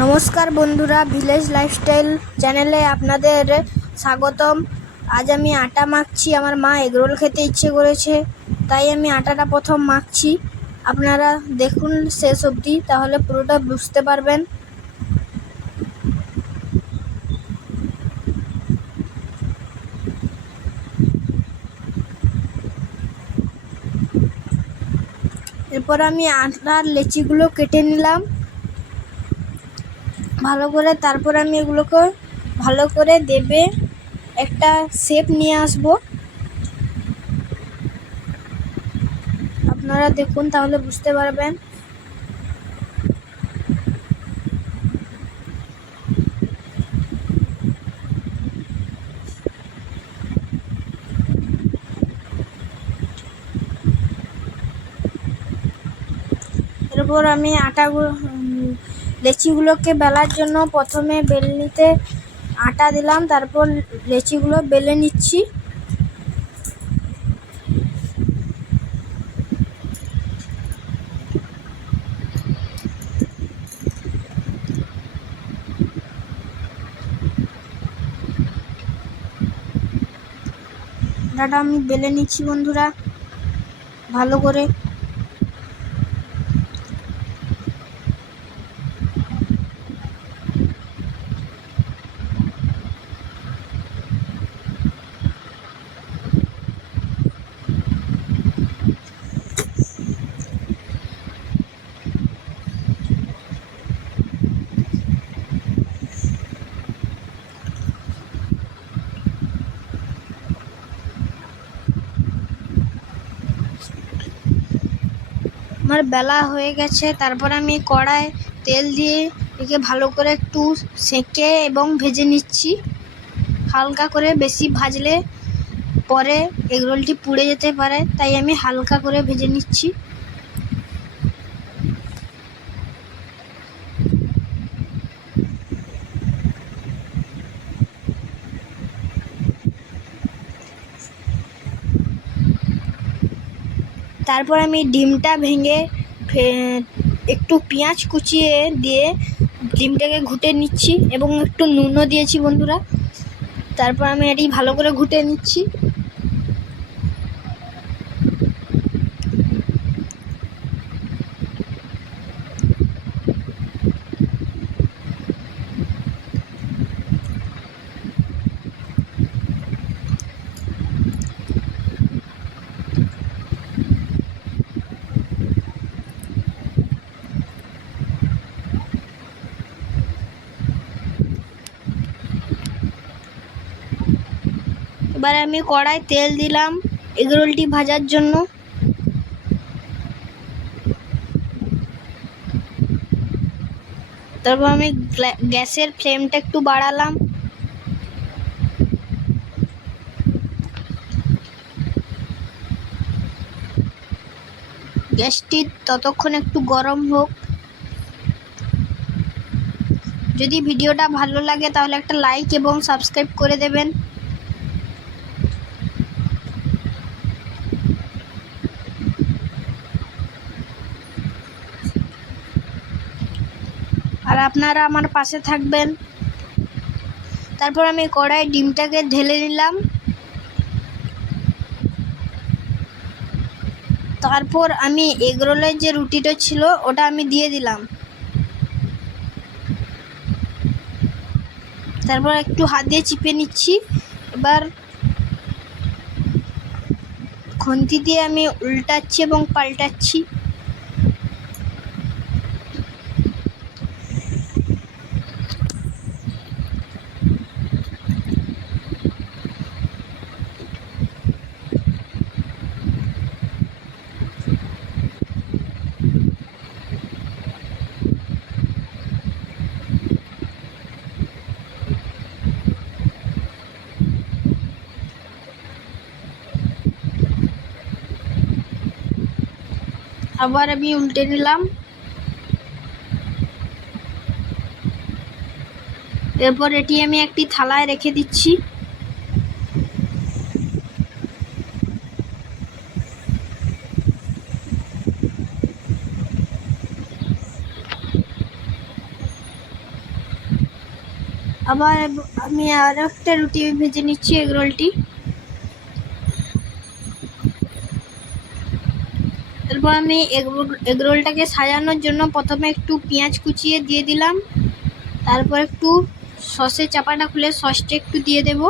নমস্কার বন্ধুরা, village lifestyle চ্যানেলে আপনাদের স্বাগতম। আজ আমি আটা মাখছি। আমার মা এগরোল খেতে ইচ্ছে করেছে, তাই আমি আটাটা প্রথম মাখছি। আপনারা দেখুন শেষ অবধি, তাহলে পুরোটা বুঝতে পারবেন। এরপর আমি আটার লেচিগুলো কেটে নিলাম ভালো করে। তারপর আমি এগুলোকে ভালো করে দেবে একটা শেপ নিয়ে আসব। আপনারা দেখুন, তাহলে বুঝতে পারবেন। এরপর আমি লেচিগুলোকে বেলার জন্য প্রথমে বেলনিতে আটা দিলাম, তারপর লেচিগুলো বেলে নিচ্ছি। আটাটা আমি বেলে নিচ্ছি বন্ধুরা ভালো করে। আমার বেলা হয়ে গেছে। তারপর আমি কড়ায় তেল দিয়ে একে ভালো করে একটু সেঁকে এবং ভেজে নিচ্ছি হালকা করে। বেশি ভাজলে পরে এগরোলটি পুড়ে যেতে পারে, তাই আমি হালকা করে ভেজে নিচ্ছি। তারপর আমি ডিমটা ভেঙে একটু পেঁয়াজ কুচিয়ে দিয়ে ডিমটাকে ঘুটে নিচ্ছি এবং একটু নুনও দিয়েছি বন্ধুরা। তারপর আমি এটি ভালো করে ঘুটে নিচ্ছি। এবার আমি কড়াই তেল দিলাম এগরোলটি ভাজার জন্য। তারপর আমি গ্যাসের ফ্লেমটা একটু বাড়ালাম। গ্যাসটি ততক্ষণ একটু গরম হোক। যদি ভিডিওটা ভালো লাগে তাহলে একটা লাইক এবং সাবস্ক্রাইব করে দেবেন। আর আপনারা আমার পাশে থাকবেন। তারপর আমি কড়াই ডিমটাকে ঢেলে নিলাম। তারপর আমি এগরোলের যে রুটিটা ছিল ওটা আমি দিয়ে দিলাম। তারপর একটু হাত দিয়ে চিপে নিচ্ছি। এবার খুন্তি দিয়ে আমি উল্টাচ্ছি এবং পাল্টাচ্ছি। আবার আমি উল্টে নিলাম। এরপর এটি আমি একটি থালায় রেখে দিচ্ছি। আবার আমি আর একটা রুটি ভেজে নিচ্ছি, এগ রোলটি। তারপর আমি এগ রোলটাকে সাজানোর জন্য প্রথমে একটু পেঁয়াজ কুচিয়ে দিয়ে দিলাম, তারপর একটু সসের চাপাটা খুলে সসটা একটু দিয়ে দেব।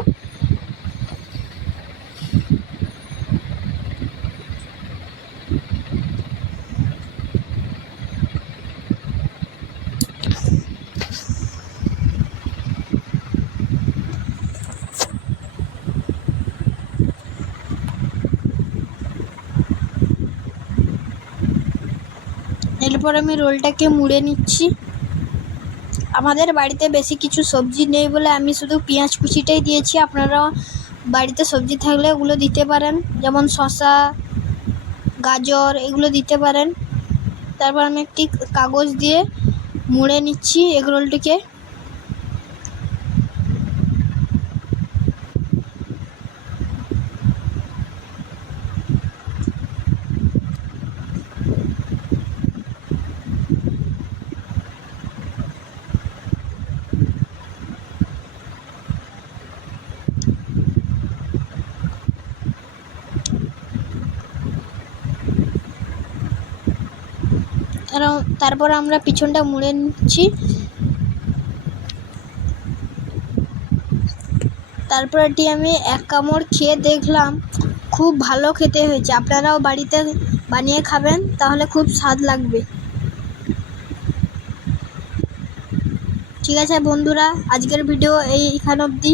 এরপর আমি রোলটাকে মুড়ে নিচ্ছি। আমাদের বাড়িতে বেশি কিছু সবজি নেই বলে আমি শুধু পেঁয়াজ কুচিটাই দিয়েছি, আপনারা বাড়িতে সবজি থাকলে ওগুলো দিতে পারেন, যেমন শসা, গাজর এগুলো দিতে পারেন। তারপর আমি একটি কাগজ দিয়ে মুড়ে নিচ্ছি এগ রোলটিকে। তারপর আমরা পিছনটা মুড়ে নিচ্ছি। তারপর এটি আমি এক কামড় খেয়ে দেখলাম, খুব ভালো খেতে হয়েছে। আপনারাও বাড়িতে বানিয়ে খাবেন, তাহলে খুব স্বাদ লাগবে। ঠিক আছে বন্ধুরা, আজকের ভিডিও এইখান অবধি।